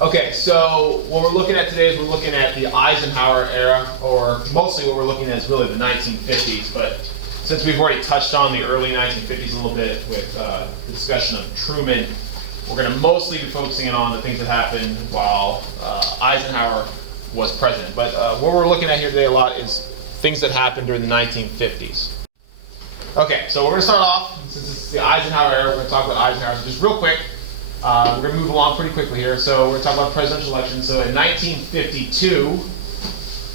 Okay, so what we're looking at today is we're looking at the Eisenhower era, or mostly what we're looking at is really the 1950s, but since we've already touched on the early 1950s a little bit with the discussion of Truman, we're going to mostly be focusing on the things that happened while Eisenhower was president. But what we're looking at here today a lot is things that happened during the 1950s. Okay, so we're going to start off, since it's the Eisenhower era, we're going to talk about Eisenhower. So just real quick, we're going to move along pretty quickly here. So we're going to talk about presidential elections. So in 1952,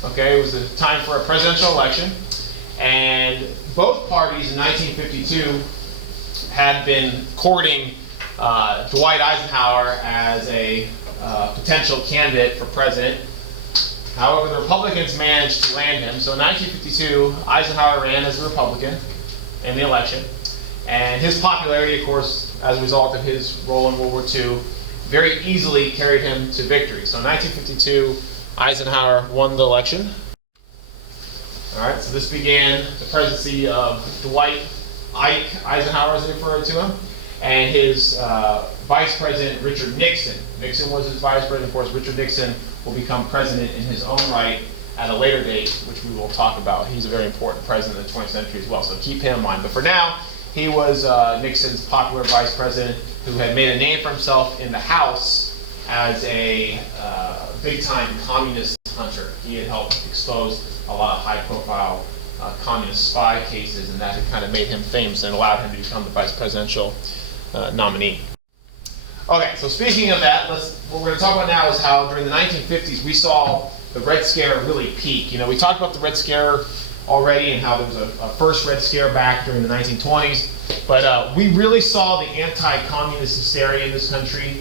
okay, it was the time for a presidential election. And both parties in 1952 had been courting Dwight Eisenhower as a potential candidate for president. However, the Republicans managed to land him. So in 1952, Eisenhower ran as a Republican in the election. And his popularity, of course, as a result of his role in World War II, very easily carried him to victory. So in 1952, Eisenhower won the election. All right, so this began the presidency of Dwight Ike Eisenhower, as they referred to him, and his vice president, Richard Nixon. Nixon was his vice president. Of course, Richard Nixon will become president in his own right at a later date, which we will talk about. He's a very important president of the 20th century as well, so keep him in mind. But for now, he was Nixon's popular vice president who had made a name for himself in the House as a big-time communist hunter. He had helped expose a lot of high-profile communist spy cases, and that had kind of made him famous and allowed him to become the vice presidential nominee. Okay, so speaking of that, what we're going to talk about now is how during the 1950s we saw the Red Scare really peak. You know, we talked about the Red Scare already and how there was a first Red Scare back during the 1920s, but we really saw the anti-communist hysteria in this country.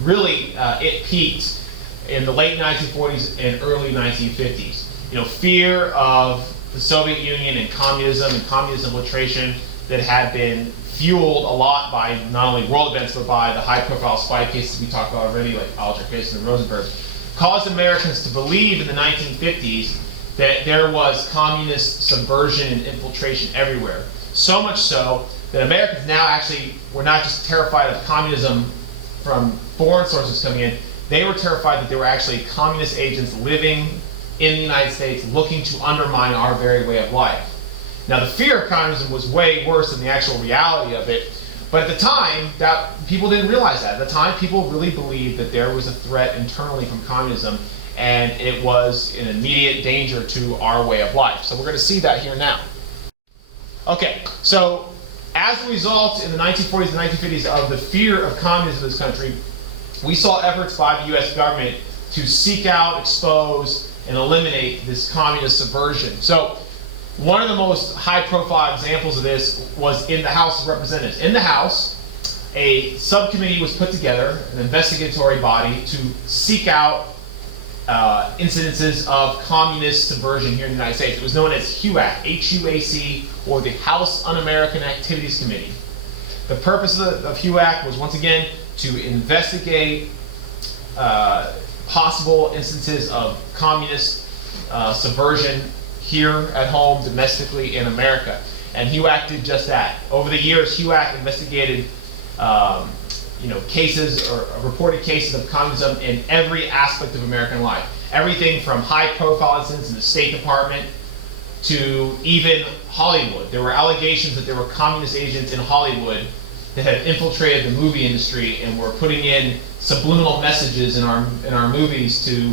Really, it peaked in the late 1940s and early 1950s. You know, fear of the Soviet Union and communism infiltration that had been fueled a lot by not only world events but by the high-profile spy cases we talked about already, like Alger and Rosenberg, caused Americans to believe in the 1950s that there was communist subversion and infiltration everywhere. So much so that Americans now actually were not just terrified of communism from foreign sources coming in, they were terrified that there were actually communist agents living in the United States looking to undermine our very way of life. Now, the fear of communism was way worse than the actual reality of it, but at the time, people didn't realize that. At the time, people really believed that there was a threat internally from communism, and it was an immediate danger to our way of life. So we're going to see that here now. Okay, so as a result in the 1940s and 1950s of the fear of communism in this country, we saw efforts by the US government to seek out, expose, and eliminate this communist subversion. So one of the most high-profile examples of this was in the House of Representatives. In the House, a subcommittee was put together, an investigatory body, to seek out incidences of communist subversion here in the United States. It was known as HUAC, H-U-A-C, or the House Un-American Activities Committee. The purpose of HUAC was, once again, to investigate possible instances of communist subversion here at home, domestically in America. And HUAC did just that. Over the years, HUAC investigated cases or reported cases of communism in every aspect of American life. Everything from high-profile incidents in the State Department to even Hollywood. There were allegations that there were communist agents in Hollywood that had infiltrated the movie industry and were putting in subliminal messages in our movies to,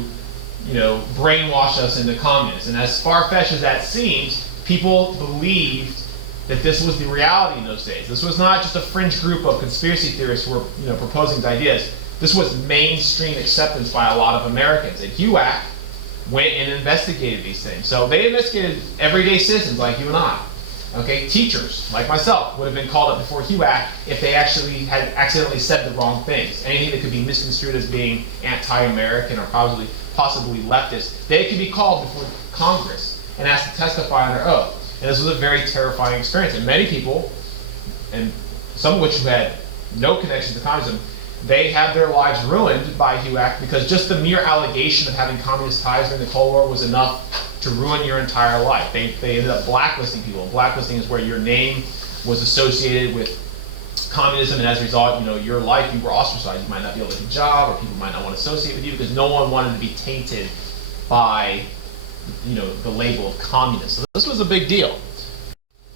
brainwash us into communists. And as far-fetched as that seems, people believed that this was the reality in those days. This was not just a fringe group of conspiracy theorists who were, proposing these ideas. This was mainstream acceptance by a lot of Americans. And HUAC went and investigated these things. So they investigated everyday citizens like you and I. Okay, teachers like myself would have been called up before HUAC if they actually had accidentally said the wrong things. Anything that could be misconstrued as being anti-American or possibly leftist, they could be called before Congress and asked to testify under oath. And this was a very terrifying experience. And many people, and some of which who had no connection to communism, they had their lives ruined by HUAC because just the mere allegation of having communist ties during the Cold War was enough to ruin your entire life. They ended up blacklisting people. Blacklisting is where your name was associated with communism, and as a result, your life, you were ostracized. You might not be able to get a job, or people might not want to associate with you because no one wanted to be tainted by, the label of communist. So this was a big deal.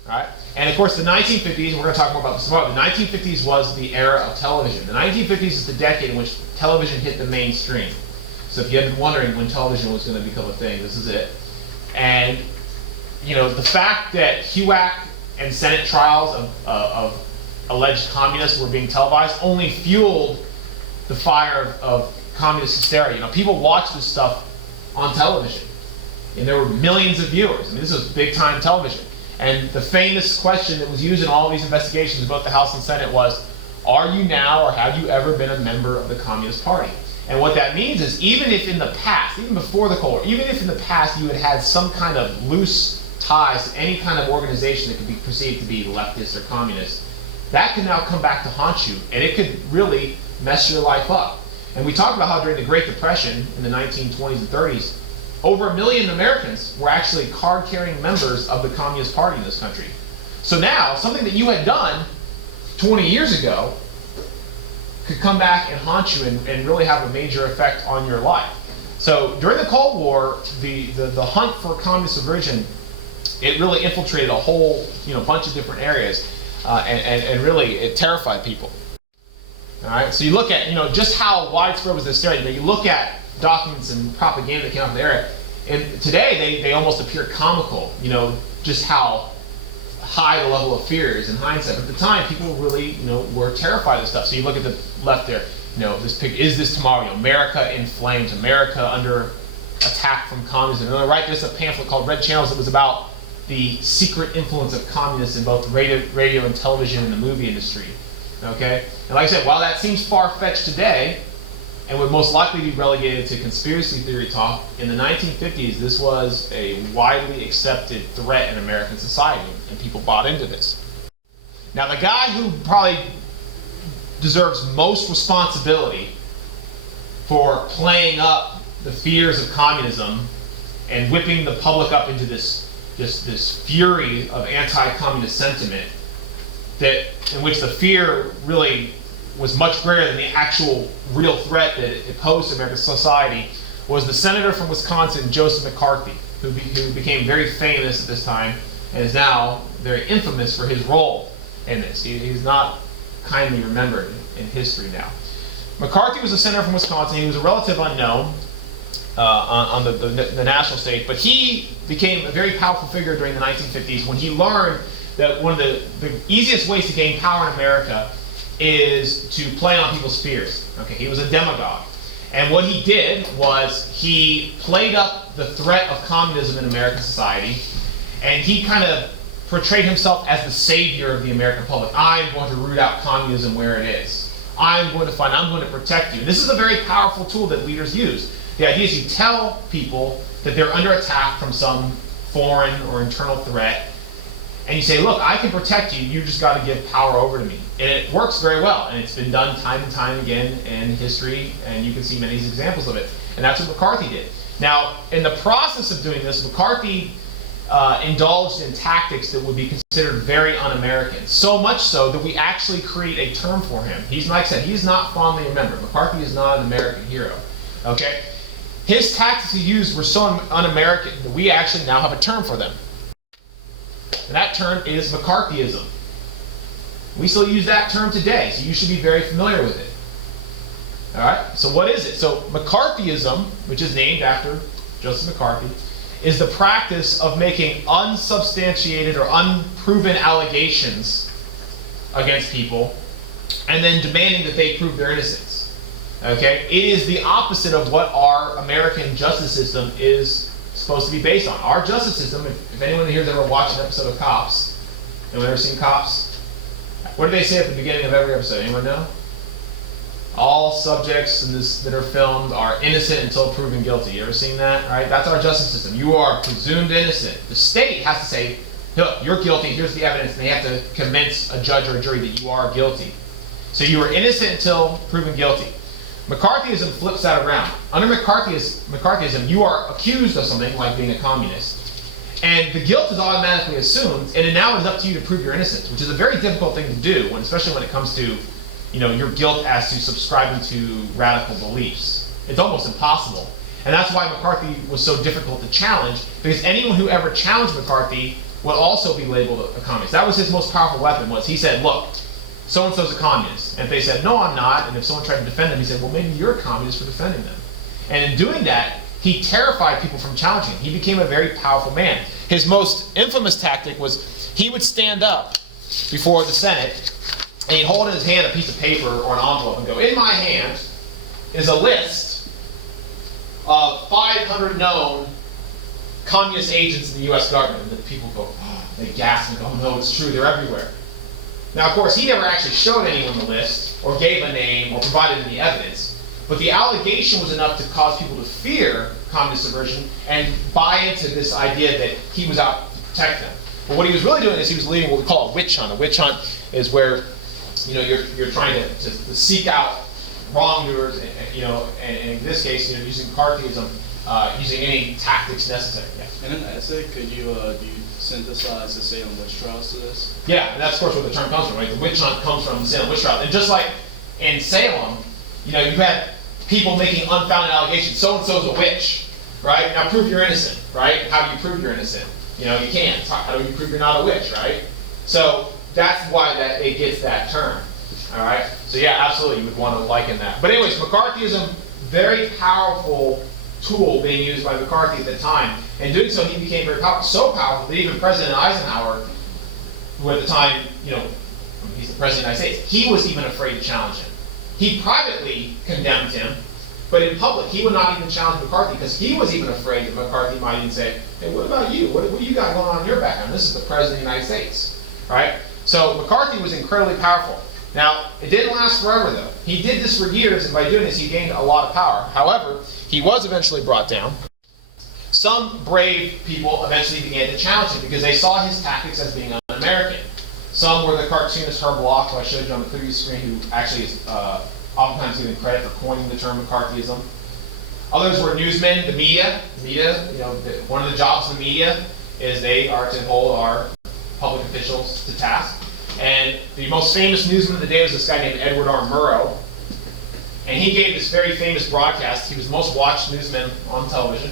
All right? And of course, the 1950s, and we're going to talk more about this tomorrow, the 1950s was the era of television. The 1950s is the decade in which television hit the mainstream. So if you had been wondering when television was going to become a thing, this is it. And, the fact that HUAC and Senate trials of alleged communists were being televised only fueled the fire of communist hysteria. People watched this stuff on television, and there were millions of viewers. I mean, this was big-time television. And the famous question that was used in all of these investigations, both the House and Senate, was, are you now or have you ever been a member of the Communist Party? And what that means is, even if in the past, even before the Cold War, even if in the past you had had some kind of loose ties to any kind of organization that could be perceived to be leftist or communist, that can now come back to haunt you, and it could really mess your life up. And we talked about how during the Great Depression in the 1920s and 30s, over 1 million Americans were actually card-carrying members of the Communist Party in this country. So now, something that you had done 20 years ago could come back and haunt you and really have a major effect on your life. So during the Cold War, the hunt for communist subversion, it really infiltrated a whole bunch of different areas, and really it terrified people. All right, so you look at just how widespread was this hysteria. You look at documents and propaganda that came out of the era, and today they almost appear comical. Just how high the level of fear is in hindsight. But at the time, people really were terrified of this stuff. So you look at the left there. This picture, is this tomorrow? America in flames. America under attack from communism. And on the right, there's a pamphlet called Red Channels that was about the secret influence of communists in both radio and television and the movie industry. Okay? And like I said, while that seems far-fetched today, and would most likely be relegated to conspiracy theory talk, in the 1950s, this was a widely accepted threat in American society, and people bought into this. Now, the guy who probably deserves most responsibility for playing up the fears of communism and whipping the public up into this fury of anti-communist sentiment, in which the fear really was much greater than the actual real threat that it posed to American society, was the senator from Wisconsin, Joseph McCarthy, who became very famous at this time and is now very infamous for his role in this. He's not kindly remembered in history now. McCarthy was a senator from Wisconsin. He was a relative unknown on the national stage, but he became a very powerful figure during the 1950s when he learned that one of the easiest ways to gain power in America is to play on people's fears. Okay, he was a demagogue. And what he did was he played up the threat of communism in American society, and he kind of portrayed himself as the savior of the American public. I'm going to root out communism where it is. I'm going to protect you. This is a very powerful tool that leaders use. The idea is you tell people that they're under attack from some foreign or internal threat, and you say, look, I can protect you, you just got to give power over to me. And it works very well, and it's been done time and time again in history, and you can see many examples of it. And that's what McCarthy did. Now, in the process of doing this, McCarthy indulged in tactics that would be considered very un-American. So much so that we actually create a term for him. He's, like I said, he's not fondly remembered. McCarthy is not an American hero. Okay? His tactics he used were so un-American that we actually now have a term for them. And that term is McCarthyism. We still use that term today, so you should be very familiar with it. All right? So what is it? So McCarthyism, which is named after Joseph McCarthy, is the practice of making unsubstantiated or unproven allegations against people and then demanding that they prove their innocence. Okay? It is the opposite of what our American justice system is supposed to be based on. Our justice system, if anyone here has ever watched an episode of Cops, anyone ever seen Cops? What do they say at the beginning of every episode? Anyone know? All subjects in this that are filmed are innocent until proven guilty. You ever seen that? Right? That's our justice system. You are presumed innocent. The state has to say, look, you're guilty, here's the evidence, and they have to convince a judge or a jury that you are guilty. So you are innocent until proven guilty. McCarthyism flips that around. Under McCarthyism, you are accused of something like being a communist, And the guilt is automatically assumed, and now it's up to you to prove your innocence, which is a very difficult thing to do, especially when it comes to, your guilt as to subscribing to radical beliefs. It's almost impossible. And that's why McCarthy was so difficult to challenge, because anyone who ever challenged McCarthy would also be labeled a communist. That was his most powerful weapon, was he said, look, so-and-so's a communist. And if they said, no, I'm not, and if someone tried to defend them, he said, well, maybe you're a communist for defending them. And in doing that, he terrified people from challenging him. He became a very powerful man. His most infamous tactic was he would stand up before the Senate, and he'd hold in his hand a piece of paper or an envelope and go, in my hand is a list of 500 known communist agents in the US government. And the people go, oh, they gasp and go, oh no, it's true, they're everywhere. Now, of course, he never actually showed anyone the list, or gave a name, or provided any evidence. But the allegation was enough to cause people to fear communist subversion and buy into this idea that he was out to protect them. But what he was really doing is he was leading what we call a witch hunt. A witch hunt is where you're trying to seek out wrongdoers, and in this case, using McCarthyism, using any tactics necessary. Yeah. In an essay, could you do you synthesize the Salem witch trials to this? Yeah, and that's of course where the term comes from, right? The witch hunt comes from the Salem witch trials, and just like in Salem, you had people making unfounded allegations. So and so's a witch, right? Now prove you're innocent, right? How do you prove you're innocent? You can't. How do you prove you're not a witch, right? So that's why it gets that term. All right. So yeah, absolutely, you would want to liken that. But anyways, McCarthyism, very powerful tool being used by McCarthy at the time. And doing so, he became very powerful, so powerful that even President Eisenhower, who at the time, he's the president of the United States, he was even afraid to challenge him. He privately condemned him, but in public, he would not even challenge McCarthy because he was even afraid that McCarthy might even say, hey, what about you? What do you got going on in your background? This is the president of the United States, right? So McCarthy was incredibly powerful. Now, it didn't last forever, though. He did this for years, and by doing this, he gained a lot of power. However, he was eventually brought down. Some brave people eventually began to challenge him because they saw his tactics as being un-American. Some were the cartoonist Herb Bloch, who I showed you on the previous screen, who actually is oftentimes given credit for coining the term McCarthyism. Others were newsmen, the media. One of the jobs of the media is they are to hold our public officials to task. And the most famous newsman of the day was this guy named Edward R. Murrow. And he gave this very famous broadcast. He was the most watched newsman on television.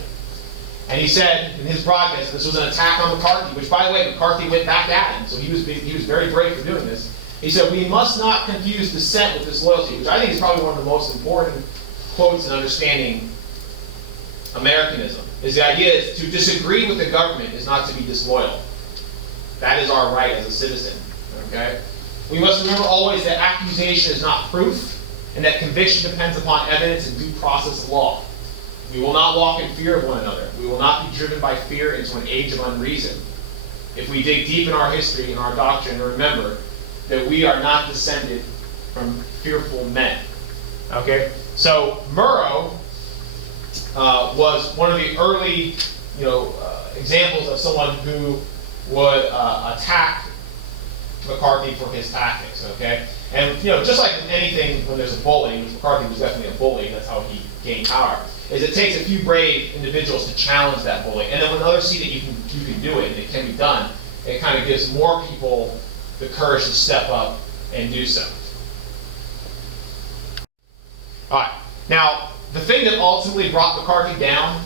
And he said in his broadcast, this was an attack on McCarthy, which, by the way, McCarthy went back at him. So he was very brave for doing this. He said, we must not confuse dissent with disloyalty, which I think is probably one of the most important quotes in understanding Americanism. Is the idea is to disagree with the government is not to be disloyal. That is our right as a citizen. Okay? We must remember always that accusation is not proof, and that conviction depends upon evidence and due process of law. We will not walk in fear of one another. We will not be driven by fear into an age of unreason. If we dig deep in our history and our doctrine and remember that we are not descended from fearful men. Okay? So Murrow was one of the early examples of someone who would attack McCarthy for his tactics. Okay? And just like in anything when there's a bully, which McCarthy was definitely a bully, that's how he gained power, is it takes a few brave individuals to challenge that bully. And then when others see that you can do it and it can be done, it kind of gives more people the courage to step up and do so. All right. Now, the thing that ultimately brought McCarthy down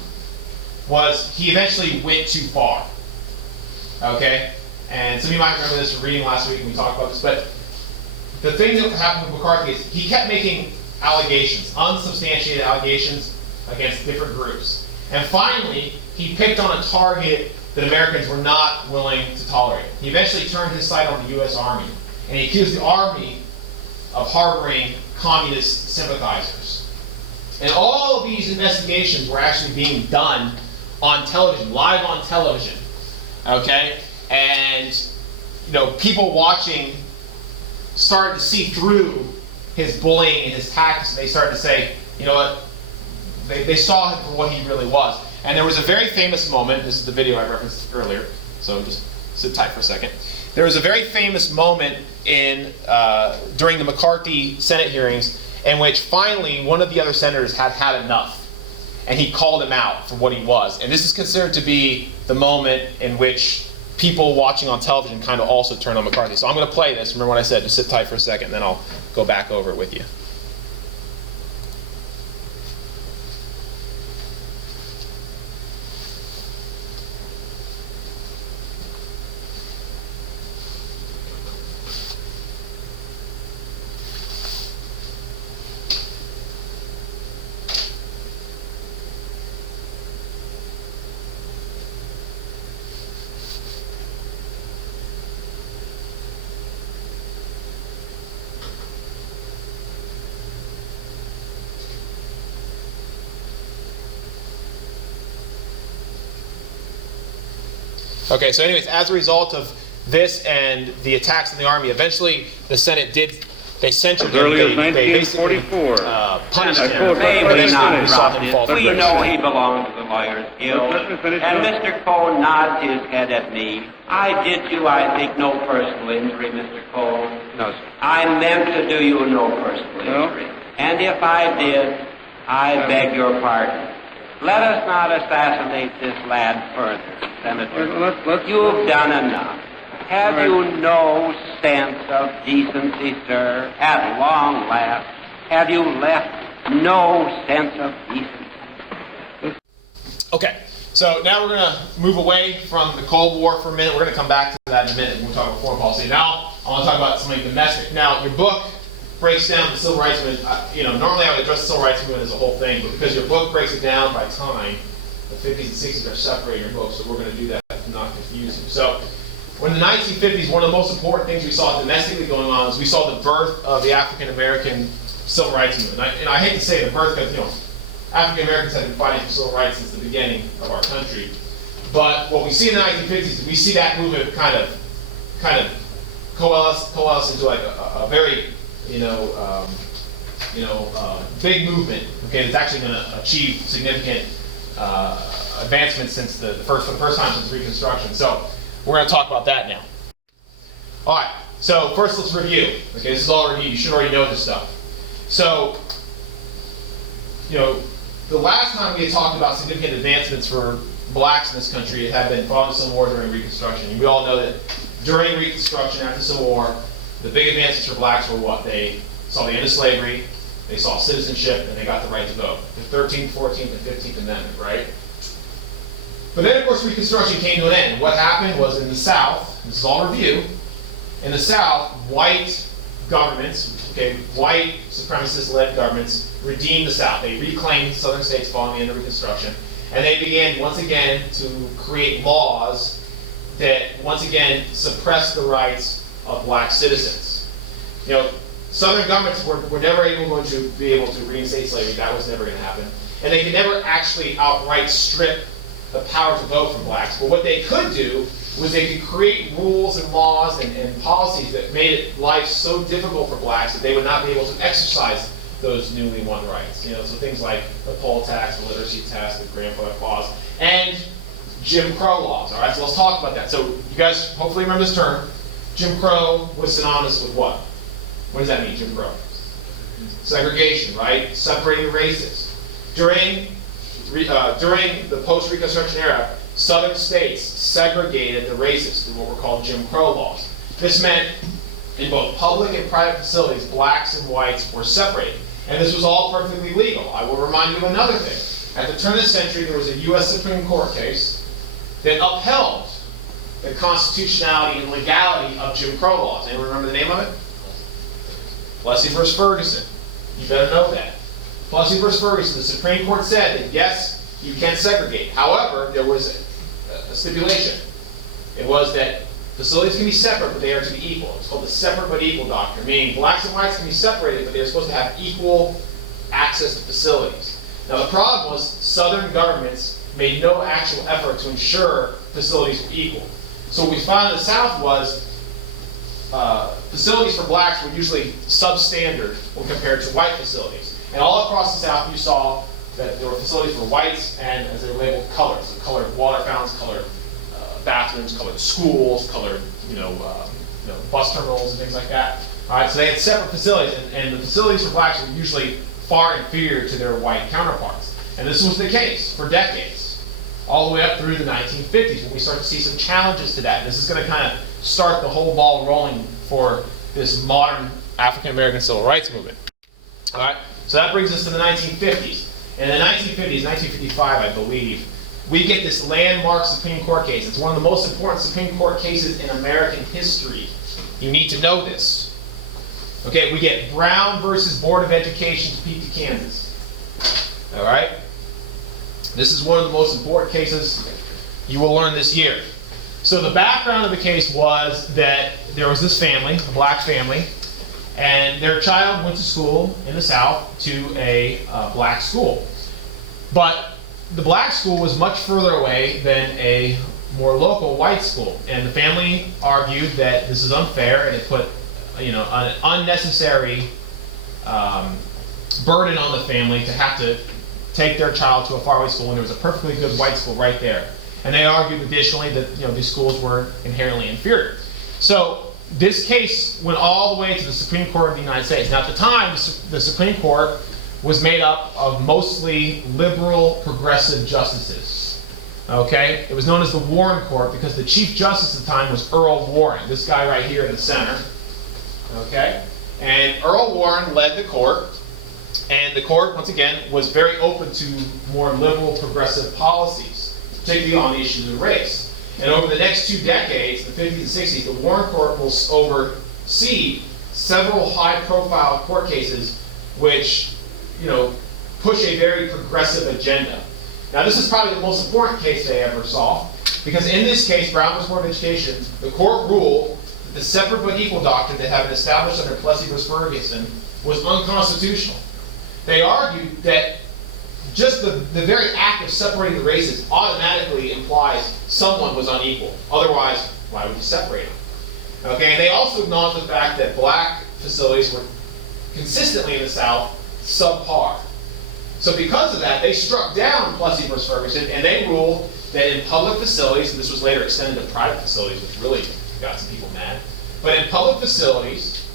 was he eventually went too far. Okay? And some of you might remember this from reading last week when we talked about this, but the thing that happened with McCarthy is he kept making allegations, unsubstantiated allegations against different groups. And finally, he picked on a target that Americans were not willing to tolerate. He eventually turned his sight on the U.S. Army, and he accused the Army of harboring communist sympathizers. And all of these investigations were actually being done on television, live on television. Okay? And people watching started to see through his bullying and his tactics, and they started to say, you know what, they saw him for what he really was. And there was a very famous moment, this is the video I referenced earlier, so just sit tight for a second. There was a very famous moment during the McCarthy Senate hearings in which finally one of the other senators had had enough. And he called him out for what he was. And this is considered to be the moment in which people watching on television kind of also turn on McCarthy. So I'm going to play this. Remember what I said, just sit tight for a second, then I'll go back over it with you. Okay, so anyways, as a result of this and the attacks on the Army, eventually the Senate they censured him. As early as They basically 1944. punished him. May we not drop him it. fall We through. know he belongs to the Lawyers Guild. Let me finish And up. Mr. Cole nods his head at me. I did you, I think, no personal injury, Mr. Cole. No, sir. I meant to do you no personal No. injury. And if I did, I beg your pardon. Let us not assassinate this lad further, Senator. Let's You've done enough. Have All right. you no sense of decency, sir? At long last, have you left no sense of decency? Okay, so now we're going to move away from the Cold War for a minute. We're going to come back to that in a minute when we talk about foreign policy. Now, I want to talk about something domestic. Now, your book breaks down the civil rights movement. Normally I would address the civil rights movement as a whole thing, but because your book breaks it down by time, the 50s and 60s are separating your book, so we're going to do that to not confuse you. So, when the 1950s, one of the most important things we saw domestically going on is we saw the birth of the African American civil rights movement. And I hate to say the birth because, African Americans have been fighting for civil rights since the beginning of our country. But what we see in the 1950s is we see that movement kind of coalesce into like a very big movement. Okay, that's actually going to achieve significant advancements since for the first time since Reconstruction. So we're going to talk about that now. All right. So first, let's review. Okay, this is all review. You should already know this stuff. So, the last time we had talked about significant advancements for blacks in this country had been following the Civil War during Reconstruction. And we all know that during Reconstruction, after the Civil War, the big advances for blacks were what? They saw the end of slavery, they saw citizenship, and they got the right to vote. The 13th, 14th, and 15th Amendment, right? But then, of course, Reconstruction came to an end. What happened was in the South, this is all review, in the South, white governments, white supremacist-led governments, redeemed the South. They reclaimed southern states following the end of Reconstruction. And they began, once again, to create laws that, once again, suppressed the rights of black citizens. Southern governments were never going to be able to reinstate slavery. That was never going to happen. And they could never actually outright strip the power to vote from blacks. But what they could do was they could create rules and laws and policies that made life so difficult for blacks that they would not be able to exercise those newly won rights. So things like the poll tax, the literacy test, the grandfather clause, and Jim Crow laws. All right, so let's talk about that. So you guys hopefully remember this term. Jim Crow was synonymous with what? What does that mean, Jim Crow? Segregation, right? Separating the races. During the post-Reconstruction era, southern states segregated the races through what were called Jim Crow laws. This meant in both public and private facilities, blacks and whites were separated. And this was all perfectly legal. I will remind you of another thing. At the turn of the century, there was a U.S. Supreme Court case that upheld the constitutionality and legality of Jim Crow laws. Anyone remember the name of it? Plessy v. Ferguson. You better know that. Plessy v. Ferguson, the Supreme Court said that yes, you can segregate. However, there was a stipulation. It was that facilities can be separate, but they are to be equal. It's called the separate but equal doctrine, meaning blacks and whites can be separated, but they're supposed to have equal access to facilities. Now the problem was southern governments made no actual effort to ensure facilities were equal. So what we found in the South was facilities for blacks were usually substandard when compared to white facilities. And all across the South you saw that there were facilities for whites and, as they were labeled, colors. So colored water fountains, colored bathrooms, colored schools, colored bus terminals and things like that. All right, so they had separate facilities, and the facilities for blacks were usually far inferior to their white counterparts. And this was the case for decades. all the way up through the 1950s, when we start to see some challenges to that. This is going to kind of start the whole ball rolling for this modern African American civil rights movement. All right, so that brings us to the 1950s. In the 1950s, 1955, I believe, we get this landmark Supreme Court case. It's one of the most important Supreme Court cases in American history. You need to know this. Okay, we get Brown versus Board of Education, Topeka, Kansas. All right? This is one of the most important cases you will learn this year. So the background of the case was that there was this family, a black family, and their child went to school in the South to a black school. But the black school was much further away than a more local white school. And the family argued that this is unfair and it put an unnecessary burden on the family to have to take their child to a faraway school when there was a perfectly good white school right there. And they argued additionally that these schools were inherently inferior. So this case went all the way to the Supreme Court of the United States. Now at the time, the Supreme Court was made up of mostly liberal, progressive justices. Okay? It was known as the Warren Court because the Chief Justice at the time was Earl Warren, this guy right here in the center. Okay? And Earl Warren led the court, and the court, once again, was very open to more liberal, progressive policies, particularly on the issues of race. And over the next 2 decades, the 50s and 60s, the Warren Court will oversee several high-profile court cases which push a very progressive agenda. Now, this is probably the most important case they ever saw, because in this case, Brown v. Board of Education, the court ruled that the separate but equal doctrine that had been established under Plessy v. Ferguson was unconstitutional. They argued that just the very act of separating the races automatically implies someone was unequal. Otherwise, why would you separate them? Okay, and they also acknowledged the fact that black facilities were consistently in the South subpar. So because of that, they struck down Plessy v. Ferguson, and they ruled that in public facilities, and this was later extended to private facilities, which really got some people mad, but in public facilities,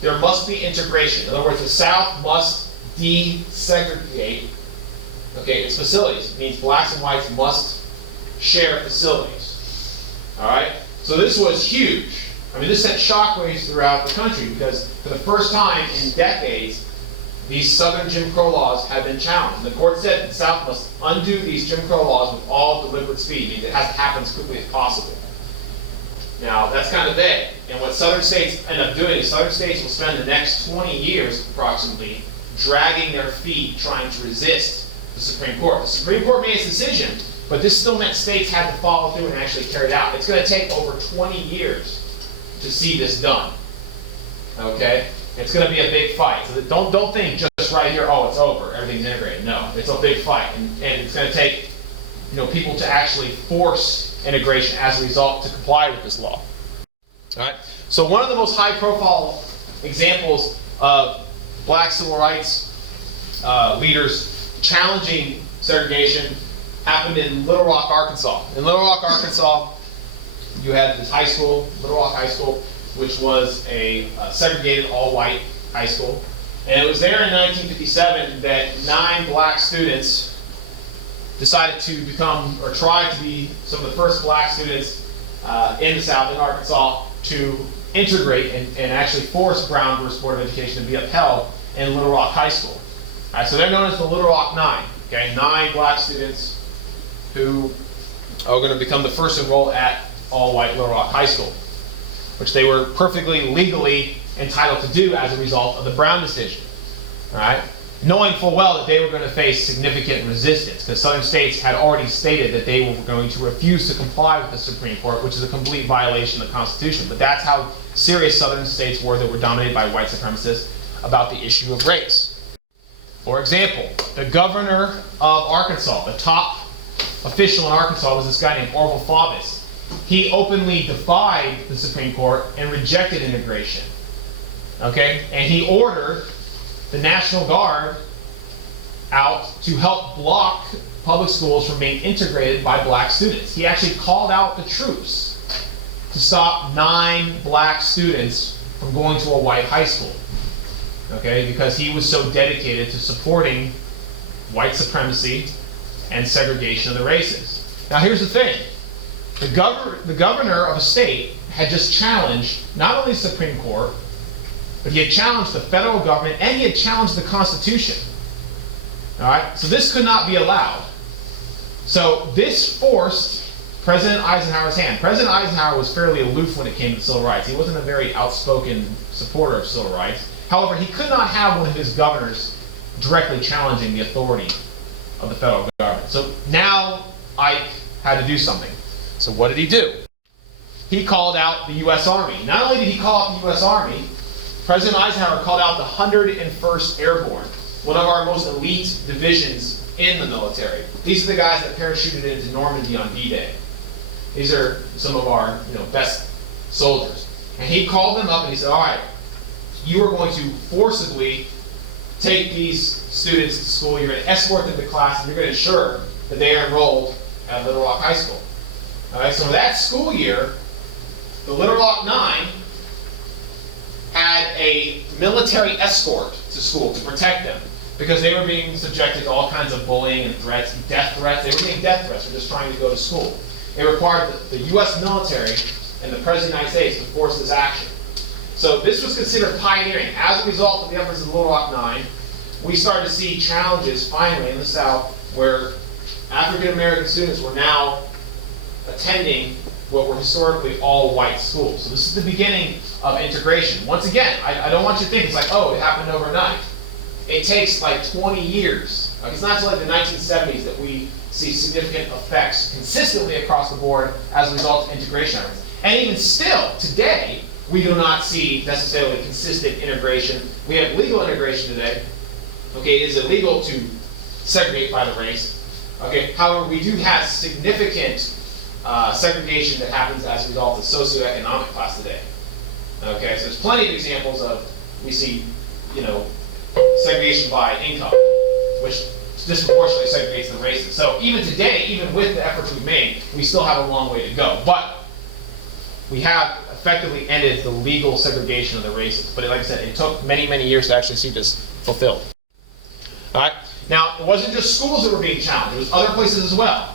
there must be integration. In other words, the South must desegregate its facilities. It means blacks and whites must share facilities. All right? So this was huge. I mean, this sent shockwaves throughout the country because for the first time in decades, these Southern Jim Crow laws have been challenged. And the court said that the South must undo these Jim Crow laws with all deliberate speed, meaning it has to happen as quickly as possible. Now, that's kind of vague. And what Southern states end up doing is Southern states will spend the next 20 years, approximately, dragging their feet trying to resist the Supreme Court. The Supreme Court made its decision, but this still meant states had to follow through and actually carry it out. It's going to take over 20 years to see this done. Okay? It's going to be a big fight. So don't think just right here, oh, it's over, everything's integrated. No, it's a big fight. And it's going to take people to actually force integration as a result to comply with this law. All right? So one of the most high-profile examples of black civil rights leaders challenging segregation happened in Little Rock, Arkansas. In Little Rock, Arkansas, you had this high school, Little Rock High School, which was a segregated all-white high school. And it was there in 1957 that 9 black students decided to become, or tried to be, some of the first black students in the South, in Arkansas, to integrate and actually force Brown versus Board of Education to be upheld in Little Rock High School. All right, so they're known as the Little Rock 9. Okay, 9 black students who are going to become the first enrolled at all-white Little Rock High School, which they were perfectly legally entitled to do as a result of the Brown decision. All right, knowing full well that they were going to face significant resistance, because Southern states had already stated that they were going to refuse to comply with the Supreme Court, which is a complete violation of the Constitution. But that's how serious Southern states were that were dominated by white supremacists about the issue of race. For example, the governor of Arkansas, the top official in Arkansas, was this guy named Orval Faubus. He openly defied the Supreme Court and rejected integration. Okay? And he ordered the National Guard out to help block public schools from being integrated by black students. He actually called out the troops to stop 9 black students from going to a white high school. Okay? Because he was so dedicated to supporting white supremacy and segregation of the races. Now here's the thing. The governor of a state had just challenged not only the Supreme Court, but he had challenged the federal government and he had challenged the Constitution. All right? So this could not be allowed. So this forced President Eisenhower's hand. President Eisenhower was fairly aloof when it came to civil rights. He wasn't a very outspoken supporter of civil rights. However, he could not have one of his governors directly challenging the authority of the federal government. So now Ike had to do something. So what did he do? He called out the U.S. Army. Not only did he call out the U.S. Army, President Eisenhower called out the 101st Airborne, one of our most elite divisions in the military. These are the guys that parachuted into Normandy on D-Day. These are some of our best soldiers. And he called them up and he said, all right, you are going to forcibly take these students to school, you're going to escort them to class, and you're going to ensure that they are enrolled at Little Rock High School. All right, so that school year, the Little Rock 9 had a military escort to school to protect them because they were being subjected to all kinds of bullying and threats, death threats. They were getting death threats for just trying to go to school. It required the U.S. military and the President of the United States to force this action. So this was considered pioneering. As a result of the efforts of the Little Rock 9, we started to see challenges finally in the South where African American students were now attending what were historically all white schools. So this is the beginning of integration. Once again, I don't want you to think it's like, oh, it happened overnight. It takes like 20 years. It's not until like the 1970s that we see significant effects consistently across the board as a result of integration efforts. And even still, today, we do not see necessarily consistent integration. We have legal integration today. Okay, it is illegal to segregate by the race. Okay, however, we do have significant segregation that happens as a result of socioeconomic class today. Okay, so there's plenty of examples of, we see, segregation by income, which disproportionately segregates the races. So even today, even with the efforts we've made, we still have a long way to go. But we have effectively ended the legal segregation of the races. But like I said, it took many, many years to actually see this fulfilled. All right. Now, it wasn't just schools that were being challenged. It was other places as well,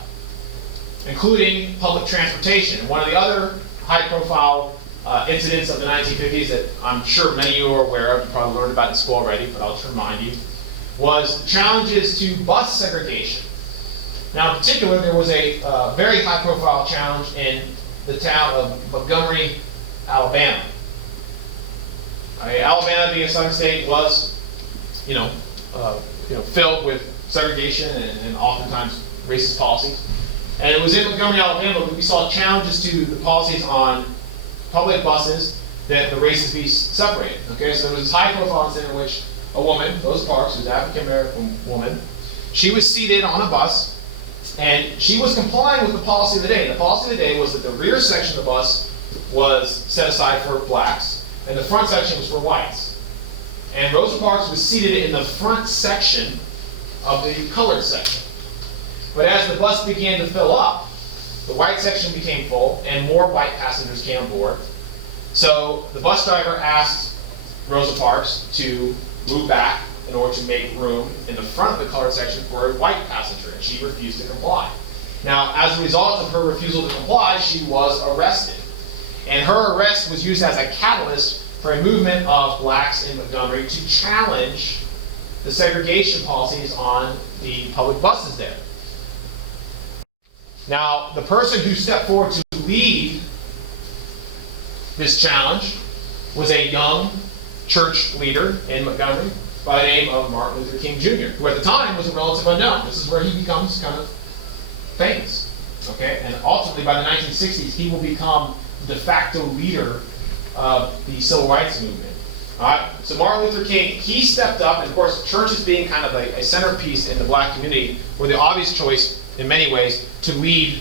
including public transportation. And one of the other high-profile incidents of the 1950s that I'm sure many of you are aware of, you probably learned about in school already, but I'll just remind you, was challenges to bus segregation. Now, in particular, there was a very high-profile challenge in the town of Montgomery, Alabama. Alabama, being a southern state, was, filled with segregation and oftentimes racist policies. And it was in Montgomery, Alabama, that we saw challenges to the policies on public buses that the races be separated. Okay, so there was this high-profile incident in which a woman, Rosa Parks, who's an African-American woman, she was seated on a bus, and she was complying with the policy of the day. The policy of the day was that the rear section of the bus was set aside for blacks, and the front section was for whites. And Rosa Parks was seated in the front section of the colored section. But as the bus began to fill up, the white section became full, and more white passengers came on board. So the bus driver asked Rosa Parks to move back in order to make room in the front of the colored section for a white passenger, and she refused to comply. Now, as a result of her refusal to comply, she was arrested. And her arrest was used as a catalyst for a movement of blacks in Montgomery to challenge the segregation policies on the public buses there. Now, the person who stepped forward to lead this challenge was a young church leader in Montgomery by the name of Martin Luther King Jr., who at the time was a relative unknown. This is where he becomes kind of famous. Okay? And ultimately, by the 1960s, he will become the de facto leader of the civil rights movement. All right? So Martin Luther King, he stepped up, and of course, churches being kind of a centerpiece in the black community were the obvious choice in many ways to lead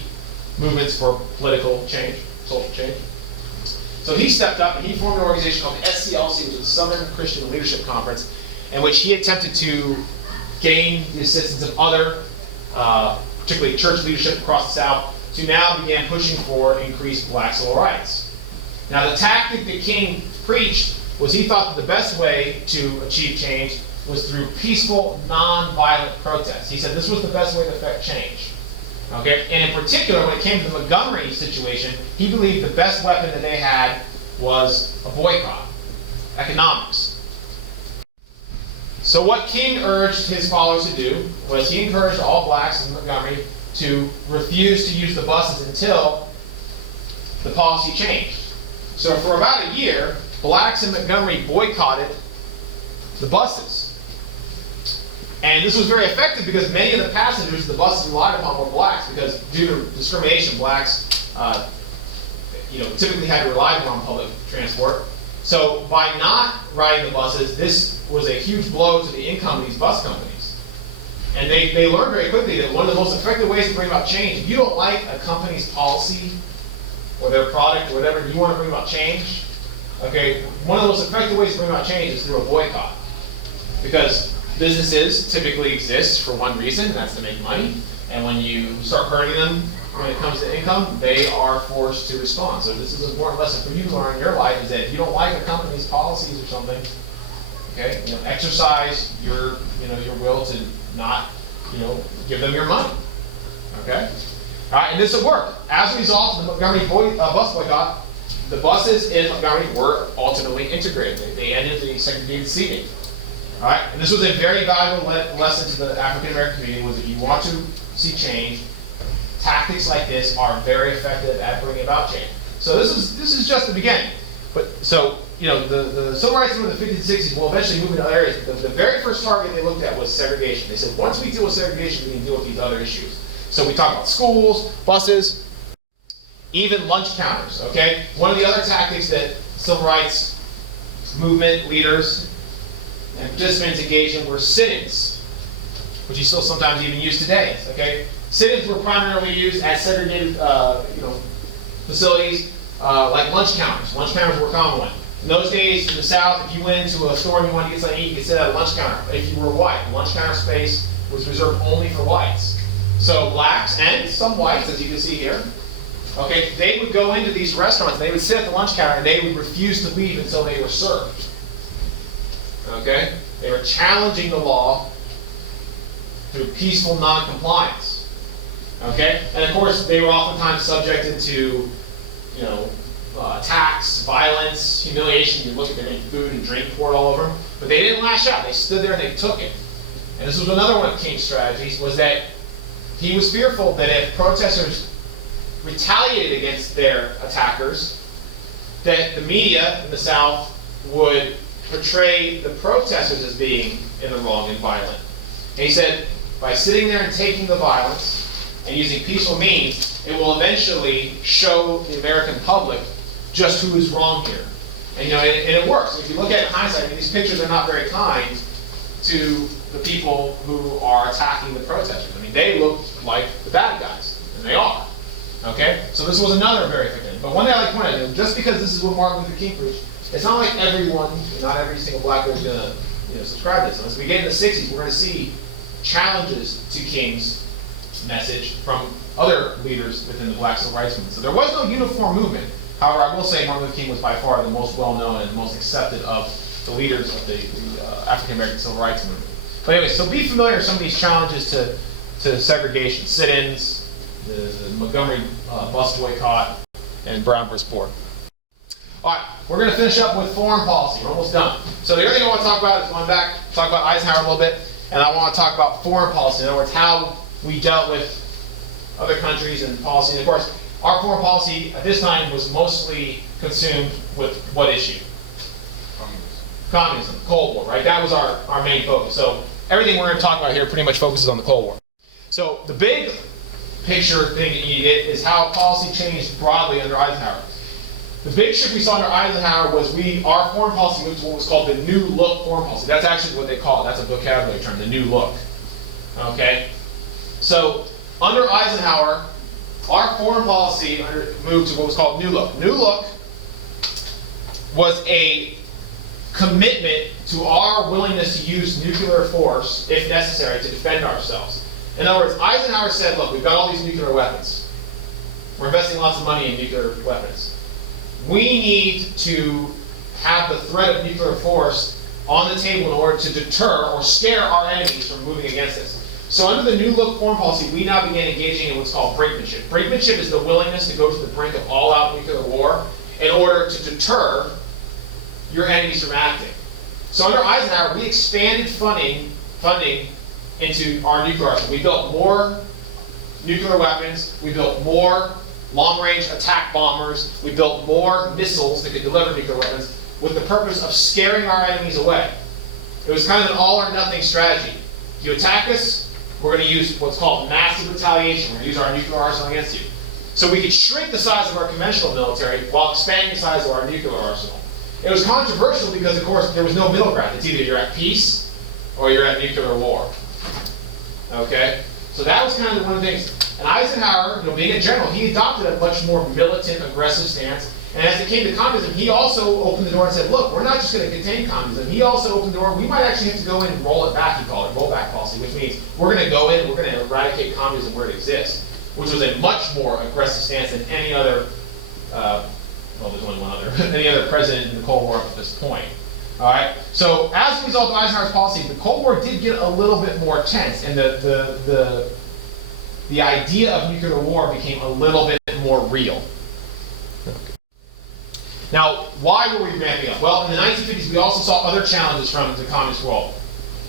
movements for political change, social change. So he stepped up and he formed an organization called SCLC, which was the Southern Christian Leadership Conference, in which he attempted to gain the assistance of other, particularly church leadership across the South, to now begin pushing for increased black civil rights. Now, the tactic that King preached was he thought that the best way to achieve change was through peaceful, non-violent protests. He said this was the best way to affect change. Okay? And in particular, when it came to the Montgomery situation, he believed the best weapon that they had was a boycott, economics. So what King urged his followers to do was he encouraged all blacks in Montgomery to refuse to use the buses until the policy changed. So for about a year, blacks in Montgomery boycotted the buses. And this was very effective because many of the passengers the buses relied upon were blacks, because due to discrimination, blacks typically had to rely upon public transport. So by not riding the buses, this was a huge blow to the income of these bus companies. And they learned very quickly that one of the most effective ways to bring about change, if you don't like a company's policy or their product or whatever, you want to bring about change, okay, one of the most effective ways to bring about change is through a boycott. Because businesses typically exist for one reason, and that's to make money. And when you start hurting them when it comes to income, they are forced to respond. So this is an important lesson for you to learn in your life, is that if you don't like a company's policies or something, okay, exercise your will to not give them your money. Okay? All right, and this will work. As a result of the Montgomery bus boycott, the buses in Montgomery were ultimately integrated. They ended the segregated seating. All right, and this was a very valuable lesson to the African American community, was if you want to see change, tactics like this are very effective at bringing about change. So this is just the beginning. But so the civil rights movement in the 50s and 60s will eventually move into other areas. The very first target they looked at was segregation. They said, once we deal with segregation, we can deal with these other issues. So we talk about schools, buses, even lunch counters. Okay, one of the other tactics that civil rights movement leaders and participants engaged in were sit-ins, which you still sometimes even use today. Okay, sit-ins were primarily used at segregated facilities like lunch counters. Lunch counters were a common one. In those days in the South, if you went into a store and you wanted to get something to eat, you could sit at a lunch counter. If you were white, lunch counter space was reserved only for whites. So blacks and some whites, as you can see here, okay, they would go into these restaurants, they would sit at the lunch counter, and they would refuse to leave until they were served. Okay? They were challenging the law through peaceful non-compliance. Okay? And of course, they were oftentimes subjected to, attacks, violence, humiliation. You look at their food and drink poured all over them. But they didn't lash out. They stood there and they took it. And this was another one of King's strategies, was that he was fearful that if protesters retaliated against their attackers, that the media in the South would portray the protesters as being in the wrong and violent. And he said, by sitting there and taking the violence and using peaceful means, it will eventually show the American public just who is wrong here. And and it works. If you look at it in hindsight, these pictures are not very kind to the people who are attacking the protesters. They look like the bad guys, and they are. Okay? So this was another very effective thing. But one thing I like to point out, just because this is what Martin Luther King preached, it's not like not every single black person is going to subscribe to this. And as we get into the 60s, we're going to see challenges to King's message from other leaders within the black civil rights movement. So there was no uniform movement. However, I will say Martin Luther King was by far the most well-known and the most accepted of the leaders of the African American civil rights movement. But anyway, so be familiar with some of these challenges to segregation, sit-ins, the Montgomery bus boycott, and Brown versus Board. All right, we're going to finish up with foreign policy. We're almost done. So the other thing I want to talk about is going back, talk about Eisenhower a little bit, and I want to talk about foreign policy. In other words, how we dealt with other countries and policy. And of course, our foreign policy at this time was mostly consumed with what issue? Communism, Cold War, right? That was our main focus. So everything we're going to talk about here pretty much focuses on the Cold War. So the big picture thing that you get is how policy changed broadly under Eisenhower. The big shift we saw under Eisenhower was our foreign policy moved to what was called the New Look foreign policy. That's actually what they call it. That's a vocabulary term, the New Look. Okay? So under Eisenhower, our foreign policy moved to what was called New Look. New Look was a commitment to our willingness to use nuclear force, if necessary, to defend ourselves. In other words, Eisenhower said, look, we've got all these nuclear weapons. We're investing lots of money in nuclear weapons. We need to have the threat of nuclear force on the table in order to deter or scare our enemies from moving against us. So under the New Look foreign policy, we now began engaging in what's called brinkmanship. Brinkmanship is the willingness to go to the brink of all-out nuclear war in order to deter your enemies from acting. So under Eisenhower, we expanded funding into our nuclear arsenal. We built more nuclear weapons. We built more long-range attack bombers. We built more missiles that could deliver nuclear weapons with the purpose of scaring our enemies away. It was kind of an all-or-nothing strategy. If you attack us, we're going to use what's called massive retaliation. We're going to use our nuclear arsenal against you. So we could shrink the size of our conventional military while expanding the size of our nuclear arsenal. It was controversial because, of course, there was no middle ground. It's either you're at peace or you're at nuclear war. Okay? So that was kind of one of the things. And Eisenhower, being a general, he adopted a much more militant, aggressive stance. And as it came to communism, he also opened the door and said, look, we're not just going to contain communism. He also opened the door, we might actually have to go in and roll it back, he called it, rollback policy, which means we're going to go in, we're going to eradicate communism where it exists, which was a much more aggressive stance than any other, well, there's only one other, any other president in the Cold War up to this point. All right? So as a result of Eisenhower's policy, the Cold War did get a little bit more tense, and the idea of nuclear war became a little bit more real. Now, why were we ramping up? Well, in the 1950s, we also saw other challenges from the communist world.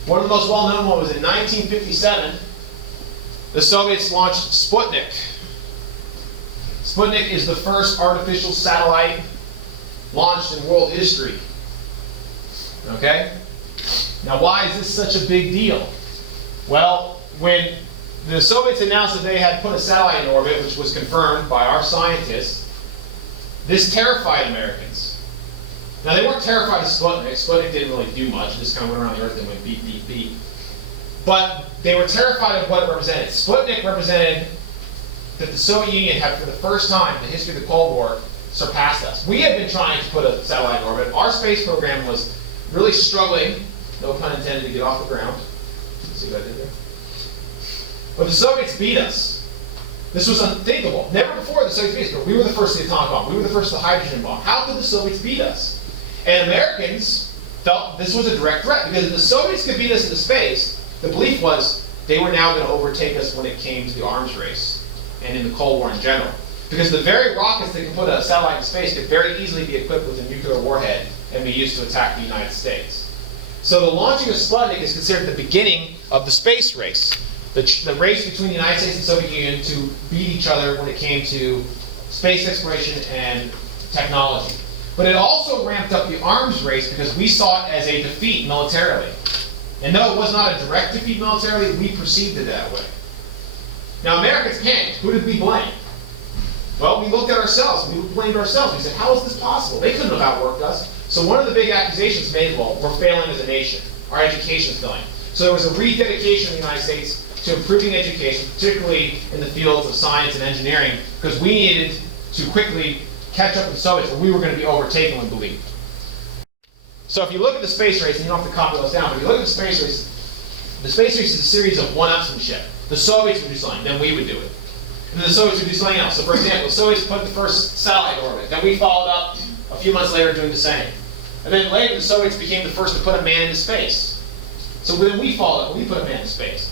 One of the most well-known ones was in 1957, the Soviets launched Sputnik. Sputnik is the first artificial satellite launched in world history. Okay? Now, why is this such a big deal? Well, when the Soviets announced that they had put a satellite in orbit, which was confirmed by our scientists, this terrified Americans. Now, they weren't terrified of Sputnik. Sputnik didn't really do much. It just kind of went around the Earth and went beep, beep, beep. But they were terrified of what it represented. Sputnik represented that the Soviet Union had, for the first time in the history of the Cold War, surpassed us. We had been trying to put a satellite in orbit. Our space program was really struggling, no pun intended, to get off the ground. See what I did there? But the Soviets beat us. This was unthinkable. Never before the Soviets beat us, but we were the first to the atomic bomb. We were the first to the hydrogen bomb. How could the Soviets beat us? And Americans felt this was a direct threat, because if the Soviets could beat us into space, the belief was they were now going to overtake us when it came to the arms race and in the Cold War in general. Because the very rockets that can put a satellite in space could very easily be equipped with a nuclear warhead and be used to attack the United States. So the launching of Sputnik is considered the beginning of the space race. The race between the United States and the Soviet Union to beat each other when it came to space exploration and technology. But it also ramped up the arms race because we saw it as a defeat militarily. And though it was not a direct defeat militarily, we perceived it that way. Now, Americans panicked. Who did we blame? Well, we looked at ourselves. We blamed ourselves. We said, how is this possible? They couldn't have outworked us. So one of the big accusations made, well, we're failing as a nation. Our education is failing. So there was a rededication in the United States to improving education, particularly in the fields of science and engineering, because we needed to quickly catch up with the Soviets, or we were going to be overtaken, we believed. So if you look at the space race, and you don't have to copy those down, but if you look at the space race is a series of one-upsmanship. The Soviets would do something, then we would do it. And then the Soviets would do something else. So for example, the Soviets put the first satellite in orbit, then we followed up a few months later doing the same. And then later the Soviets became the first to put a man into space. So then we followed up, and we put a man in space.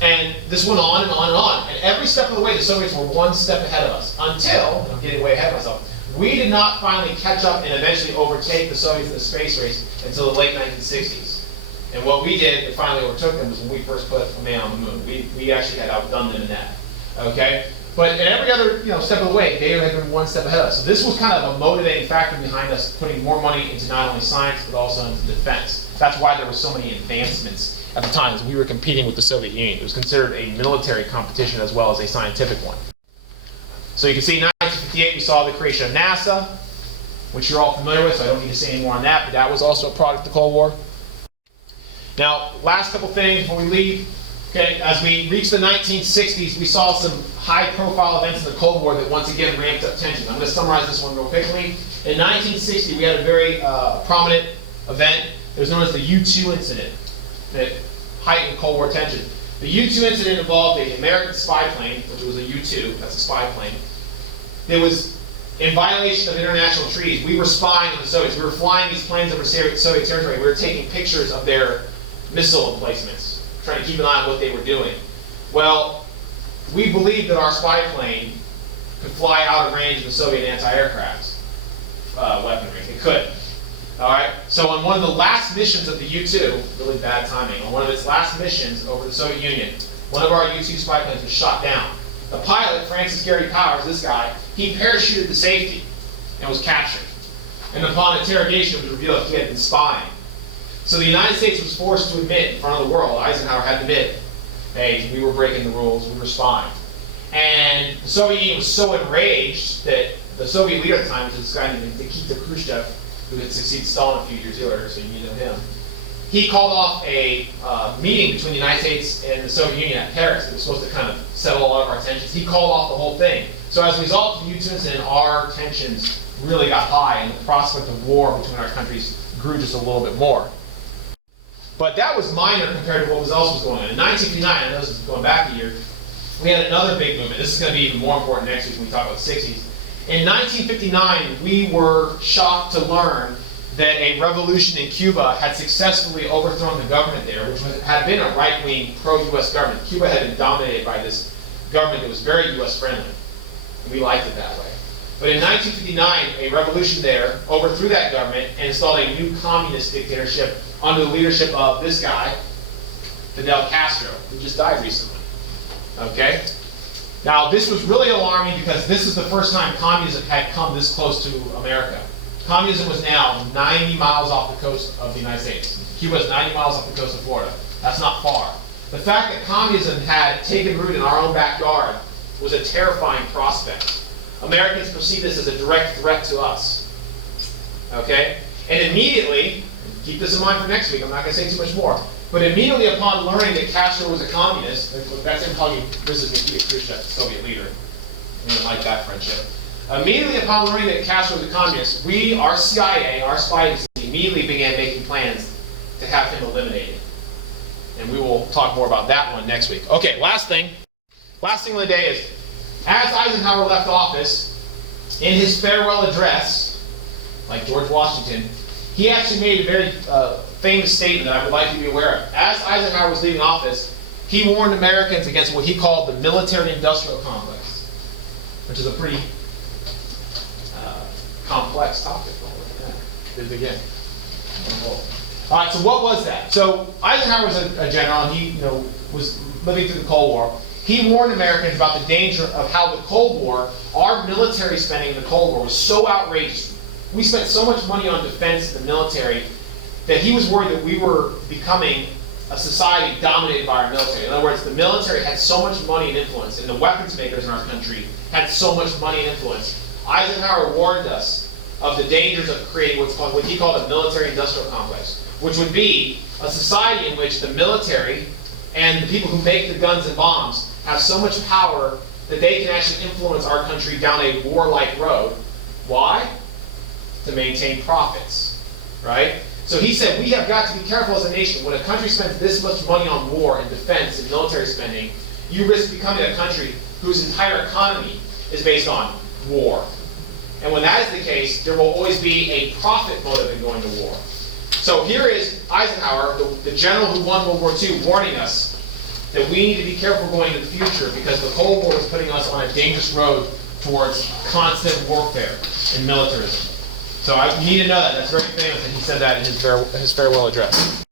And this went on and on and on. And every step of the way, the Soviets were one step ahead of us. Until, I'm getting way ahead of myself, we did not finally catch up and eventually overtake the Soviets in the space race until the late 1960s. And what we did that finally overtook them was when we first put a man on the moon. We actually had outdone them in that. Okay? But in every other step of the way, they had been one step ahead of us. So this was kind of a motivating factor behind us putting more money into not only science, but also into defense. That's why there were so many advancements at the time, as we were competing with the Soviet Union. It was considered a military competition as well as a scientific one. So you can see in 1958 we saw the creation of NASA, which you're all familiar with, so I don't need to say any more on that, but that was also a product of the Cold War. Now, last couple things before we leave. Okay, as we reached the 1960s, we saw some high-profile events in the Cold War that once again ramped up tension. I'm going to summarize this one real quickly. In 1960, we had a very prominent event. It was known as the U-2 incident that heightened Cold War tension. The U-2 incident involved an American spy plane, which was a U-2, that's a spy plane. It was in violation of international treaties, we were spying on the Soviets. We were flying these planes over Soviet territory. We were taking pictures of their missile emplacements, trying to keep an eye on what they were doing. Well, we believed that our spy plane could fly out of range of the Soviet anti-aircraft weaponry. It could. All right. So on one of the last missions of the U-2, really bad timing, on one of its last missions over the Soviet Union, one of our U-2 spy planes was shot down. The pilot, Francis Gary Powers, this guy, he parachuted to safety and was captured. And upon interrogation, it was revealed that he had been spying. So the United States was forced to admit in front of the world, Eisenhower had to admit, hey, we were breaking the rules, we were spying. And the Soviet Union was so enraged that the Soviet leader at the time was this guy named Nikita Khrushchev, who had succeeded Stalin a few years earlier, so you know him. He called off a meeting between the United States and the Soviet Union at Paris. It was supposed to kind of settle a lot of our tensions. He called off the whole thing. So as a result of the U-2 incident, our tensions really got high, and the prospect of war between our countries grew just a little bit more. But that was minor compared to what else was going on. In 1959, I know this is going back a year, we had another big movement. This is going to be even more important next week when we talk about the 60s. In 1959, we were shocked to learn that a revolution in Cuba had successfully overthrown the government there, which had been a right-wing pro-U.S. government. Cuba had been dominated by this government that was very U.S. friendly. We liked it that way. But in 1959, a revolution there overthrew that government and installed a new communist dictatorship under the leadership of this guy, Fidel Castro, who just died recently. Okay? Now, this was really alarming because this is the first time communism had come this close to America. Communism was now 90 miles off the coast of the United States. Cuba is 90 miles off the coast of Florida. That's not far. The fact that communism had taken root in our own backyard was a terrifying prospect. Americans perceived this as a direct threat to us. Okay? And immediately, keep this in mind for next week, I'm not going to say too much more, but immediately upon learning that Castro was a communist, that's him calling Mrs. Nikita Khrushchev, the Soviet leader. We didn't like that friendship. Immediately upon learning that Castro was a communist, we, our CIA, our spy agency, immediately began making plans to have him eliminated. And we will talk more about that one next week. Okay, last thing of the day is, as Eisenhower left office, in his farewell address, like George Washington, he actually made a very famous statement that I would like you to be aware of. As Eisenhower was leaving office, he warned Americans against what he called the military-industrial complex, which is a pretty complex topic. Did it again. All right, so what was that? So Eisenhower was a general, and he was living through the Cold War. He warned Americans about the danger of how the Cold War, our military spending in the Cold War was so outrageous. We spent so much money on defense and the military that he was worried that we were becoming a society dominated by our military. In other words, the military had so much money and influence, and the weapons makers in our country had so much money and influence. Eisenhower warned us of the dangers of creating what he called a military-industrial complex, which would be a society in which the military and the people who make the guns and bombs have so much power that they can actually influence our country down a warlike road. Why? To maintain profits, right? So he said, we have got to be careful as a nation. When a country spends this much money on war and defense and military spending, you risk becoming a country whose entire economy is based on war. And when that is the case, there will always be a profit motive in going to war. So here is Eisenhower, the general who won World War II, warning us that we need to be careful going into the future because the Cold War is putting us on a dangerous road towards constant warfare and militarism. So you need to know that. That's very famous that he said that in his farewell address.